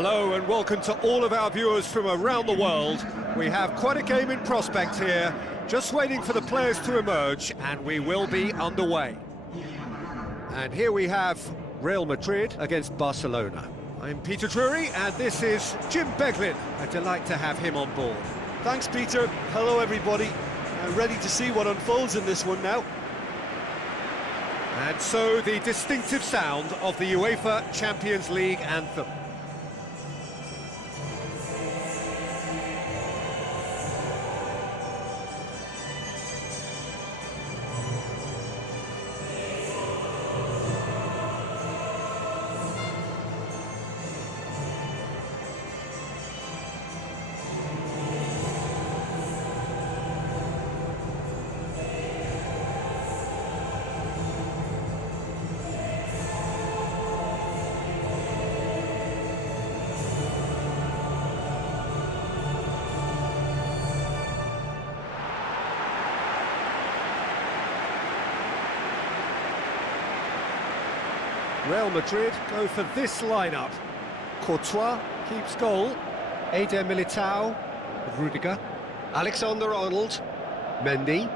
Hello and welcome to all of our viewers from around the world. We have quite a game in prospect here, just waiting for the players to emerge, and we will be underway. And here we have Real Madrid against Barcelona. I'm Peter Drury, and this is Jim Beglin. A delight to have him on board. Thanks, Peter. Hello, everybody. Ready to see what unfolds in this one now. And so the distinctive sound of the UEFA Champions League anthem. Real Madrid go for this lineup. Courtois keeps goal. Eder Militao, Rudiger, Alexander-Arnold, Mendy,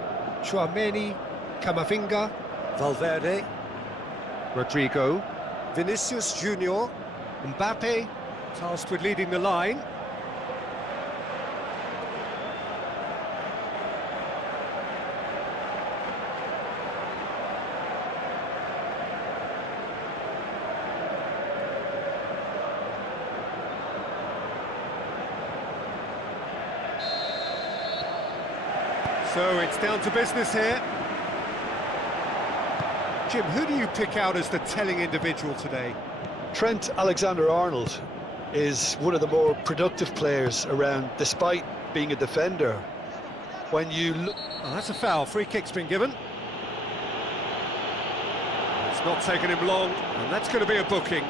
Tchouaméni, Camavinga, Valverde, Rodrigo, Vinicius Junior, Mbappe, tasked with leading the line. So it's down to business here. Jim, who do you pick out as the telling individual today? Trent Alexander-Arnold is one of the more productive players around, despite being a defender. When you look... Oh, that's a foul. Free kick's been given. It's not taken him long, and that's going to be a booking.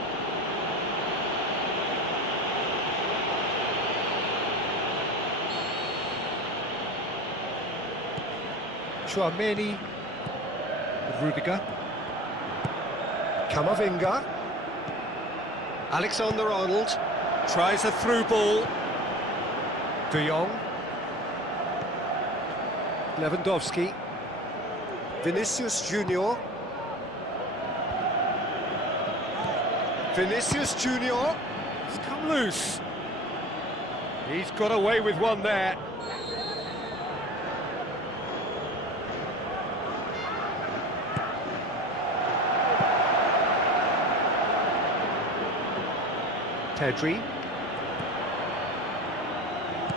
Tchouaméni, Rudiger, Camavinga, Alexander-Arnold tries a through ball. De Jong, Lewandowski, Vinicius Junior, Vinicius Junior, he's come loose. He's got away with one there. Pedri,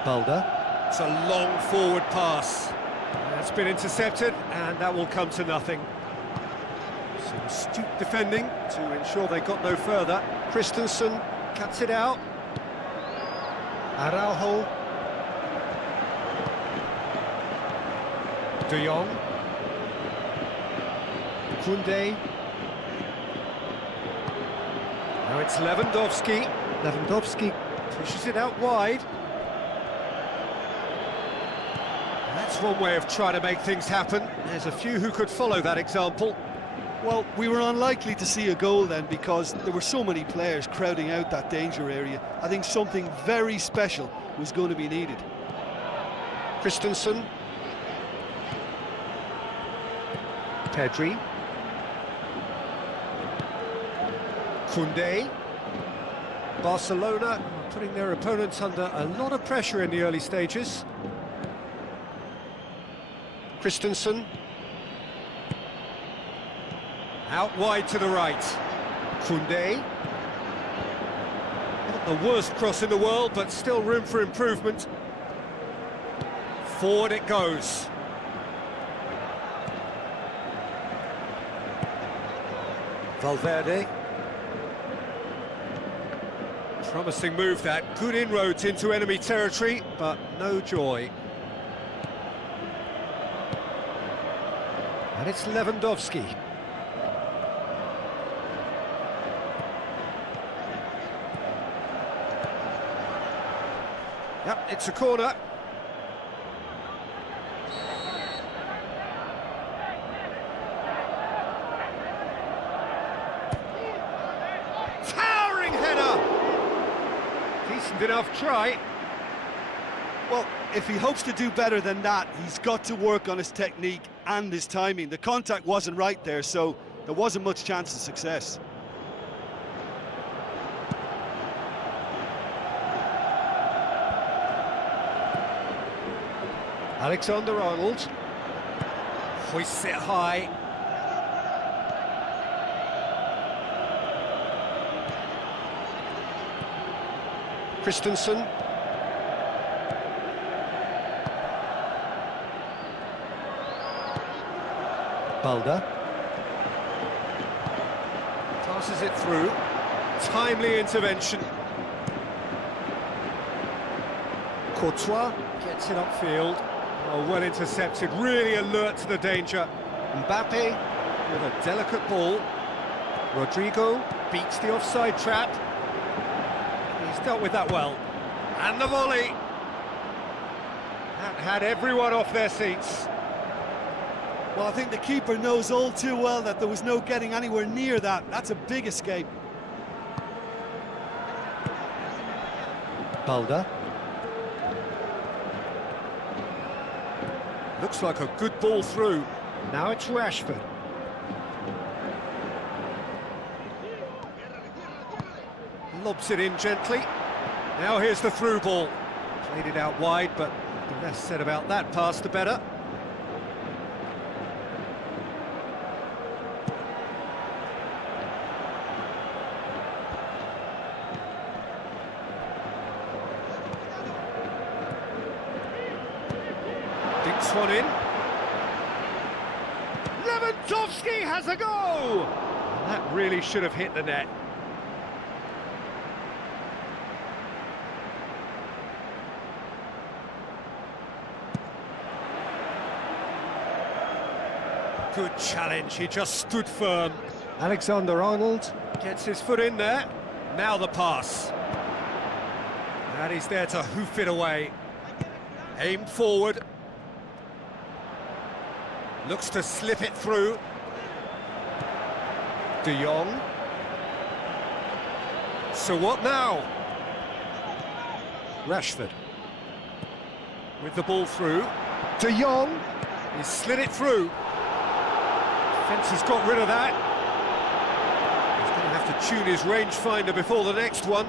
Balda, it's a long forward pass. That's been intercepted, and that will come to nothing. Some astute defending to ensure they got no further. Christensen cuts it out. Araujo. De Jong. Koundé. Now it's Lewandowski. Lewandowski pushes it out wide. That's one way of trying to make things happen. There's a few who could follow that example. Well, we were unlikely to see a goal then because there were so many players crowding out that danger area. I think something very special was going to be needed. Christensen. Pedri. Koundé. Barcelona are putting their opponents under a lot of pressure in the early stages. Christensen. Out wide to the right. Koundé. Not the worst cross in the world, but still room for improvement. Forward it goes. Valverde. Promising move that, good inroads into enemy territory, but no joy. And it's Lewandowski. Yep, it's a corner. Decent enough try. Well, if he hopes to do better than that, he's got to work on his technique and his timing. The contact wasn't right there, so there wasn't much chance of success. Alexander-Arnold hoists it high. Christensen. Balda. Passes it through. Timely intervention. Courtois gets it upfield. Oh, well intercepted, really alert to the danger. Mbappe with a delicate ball. Rodrigo beats the offside trap. He's dealt with that well. And the volley. That had everyone off their seats. Well, I think the keeper knows all too well that there was no getting anywhere near that. That's a big escape. Balda. Looks like a good ball through. Now it's Rashford. Lobs it in gently. Now here's the through ball. Played it out wide, but the less said about that pass, the better. Dinks one in. Lewandowski has a go! That really should have hit the net. Good challenge, he just stood firm. Alexander-Arnold gets his foot in there. Now the pass. And he's there to hoof it away. Aimed forward. Looks to slip it through. De Jong. So what now? Rashford. With the ball through. De Jong. He's slid it through. Defence has got rid of that. He's going to have to tune his rangefinder before the next one.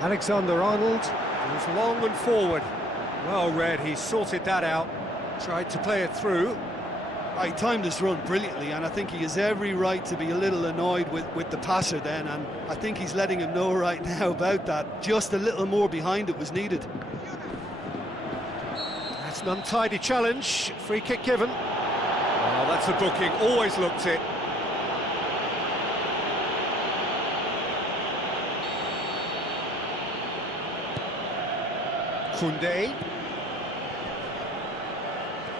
Alexander-Arnold goes long and forward. Well read, he sorted that out. Tried to play it through. He timed his run brilliantly, and I think he has every right to be a little annoyed with the passer then, and I think he's letting him know right now about that. Just a little more behind it was needed. That's an untidy challenge. Free kick given. Oh, that's a booking. Always looked it. Koundé.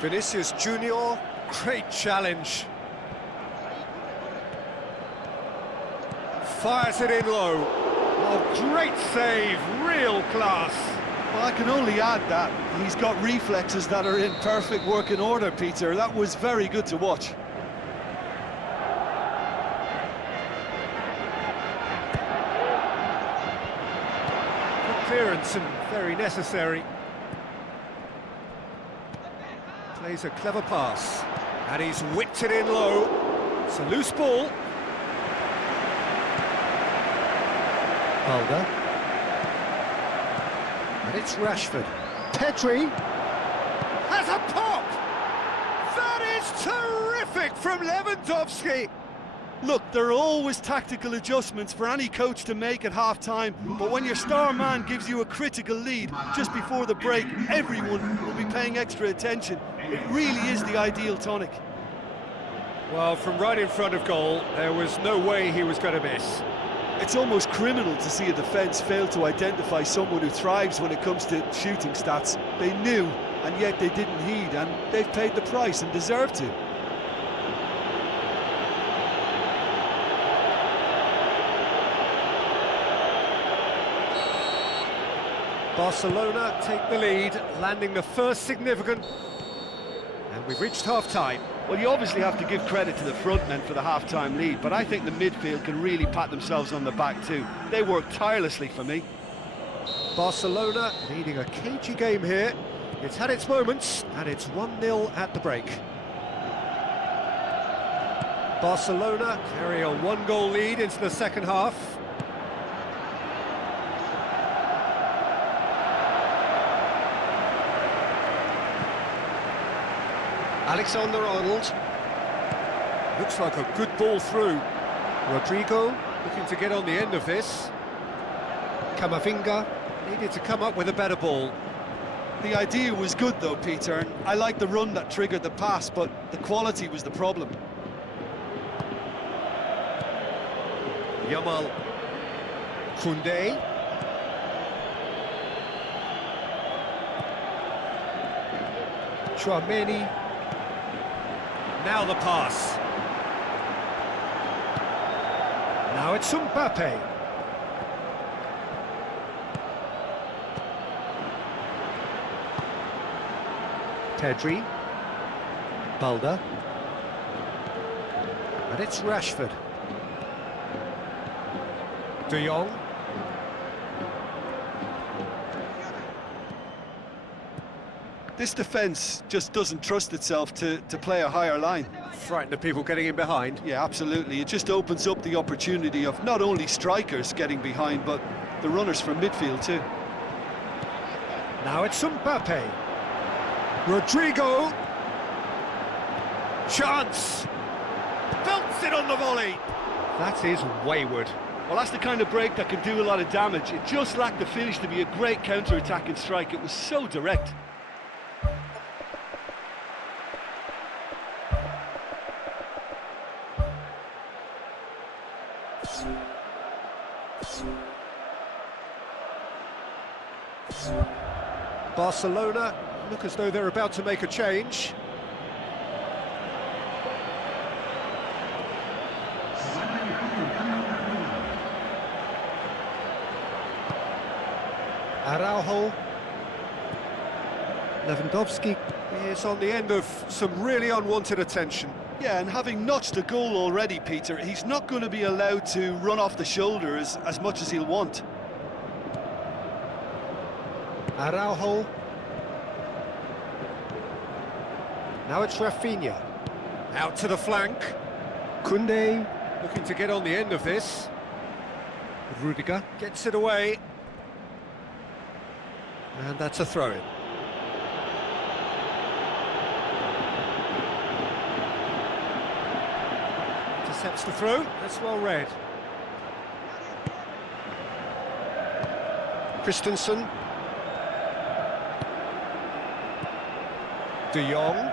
Vinicius Junior. Great challenge. Fires it in low. Oh, great save. Real class. Well, I can only add that he's got reflexes that are in perfect working order, Peter. That was very good to watch. Good clearance and very necessary. Plays a clever pass. And he's whipped it in low. It's a loose ball. Balda. And it's Rashford. Petri has a pop! That is terrific from Lewandowski! Look, there are always tactical adjustments for any coach to make at half-time, but when your star man gives you a critical lead just before the break, everyone will be paying extra attention. It really is the ideal tonic. Well, from right in front of goal, there was no way he was going to miss. It's almost criminal to see a defence fail to identify someone who thrives when it comes to shooting stats. They knew, and yet they didn't heed, and they've paid the price and deserve to. Barcelona take the lead, landing the first significant... And we've reached half-time. Well, you obviously have to give credit to the front men for the half-time lead, but I think the midfield can really pat themselves on the back too. They work tirelessly for me. Barcelona leading a cagey game here. It's had its moments, and it's 1-0 at the break. Barcelona carry a one-goal lead into the second half. Alexander-Arnold. Looks like a good ball through. Rodrigo looking to get on the end of this. Camavinga needed to come up with a better ball. The idea was good though, Peter, and I like the run that triggered the pass, but the quality was the problem. Yamal. Koundé. Chouameni. Now the pass. Now it's Mbappe. Pedri. Balda. And it's Rashford. De Jong. This defence just doesn't trust itself to play a higher line. Frightened of people getting in behind. Yeah, absolutely. It just opens up the opportunity of not only strikers getting behind, but the runners from midfield too. Now it's Mbappe. Rodrigo. Chance. Belts it on the volley. That is wayward. Well, that's the kind of break that can do a lot of damage. It just lacked the finish to be a great counter-attacking strike. It was so direct. Barcelona look as though they're about to make a change. Araujo. Lewandowski is on the end of some really unwanted attention. Yeah, and having notched a goal already, Peter, he's not going to be allowed to run off the shoulder as much as he'll want. Araujo. Now it's Rafinha. Out to the flank. Koundé looking to get on the end of this. Rudiger gets it away. And that's a throw-in. Intercepts the throw. That's well read. Christensen. De Jong.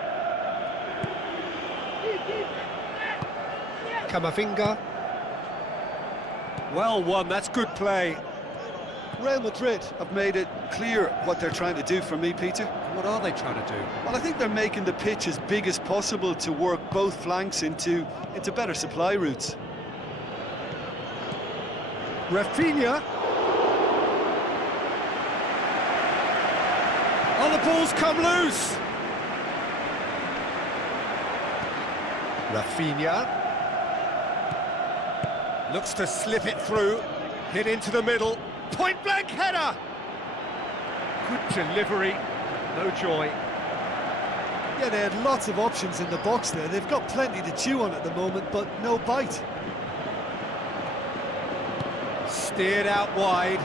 Camavinga. Well won, that's good play. Real Madrid have made it clear what they're trying to do for me, Peter. What are they trying to do? Well, I think they're making the pitch as big as possible to work both flanks into better supply routes. Rafinha. Oh, the ball's come loose. Rafinha. Looks to slip it through. Hit into the middle. Point-blank header! Good delivery, no joy. Yeah, they had lots of options in the box there. They've got plenty to chew on at the moment, but no bite. Steered out wide.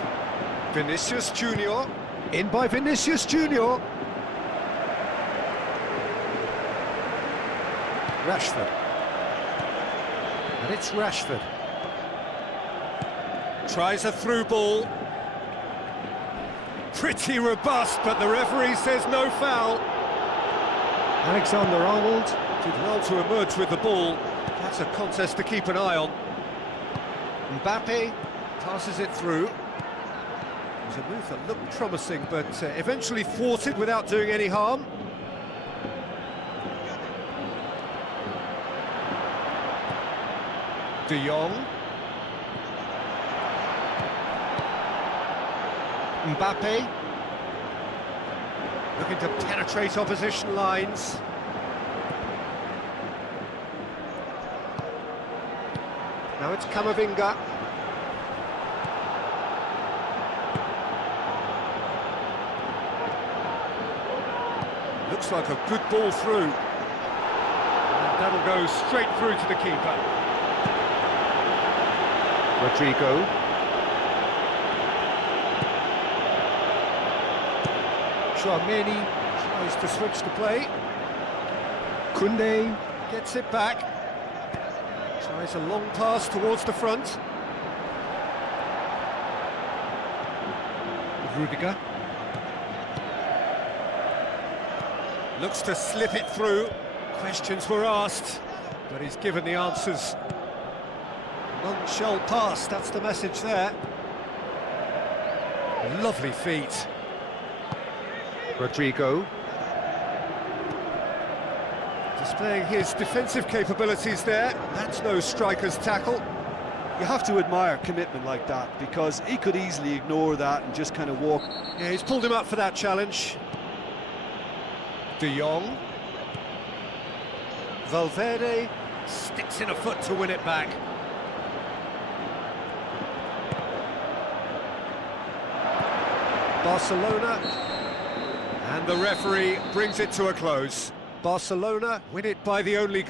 Vinicius Junior. In by Vinicius Junior. Rashford. And it's Rashford. Tries a through ball. Pretty robust, but the referee says no foul. Alexander-Arnold did well to emerge with the ball. That's a contest to keep an eye on. Mbappe passes it through. It was a move that looked promising, but eventually thwarted without doing any harm. De Jong. Mbappe looking to penetrate opposition lines. Now it's Camavinga. Looks like a good ball through. And that'll go straight through to the keeper. Rodrigo. Chouameni tries to switch the play. Koundé gets it back. Tries a long pass towards the front. Rudiger. Looks to slip it through. Questions were asked, but he's given the answers. None shall pass, that's the message there. Lovely feet. Rodrigo. Displaying his defensive capabilities there. That's no striker's tackle. You have to admire commitment like that, because he could easily ignore that and just kind of walk. Yeah, he's pulled him up for that challenge. De Jong. Valverde sticks in a foot to win it back. Barcelona. And the referee brings it to a close. Barcelona win it by the only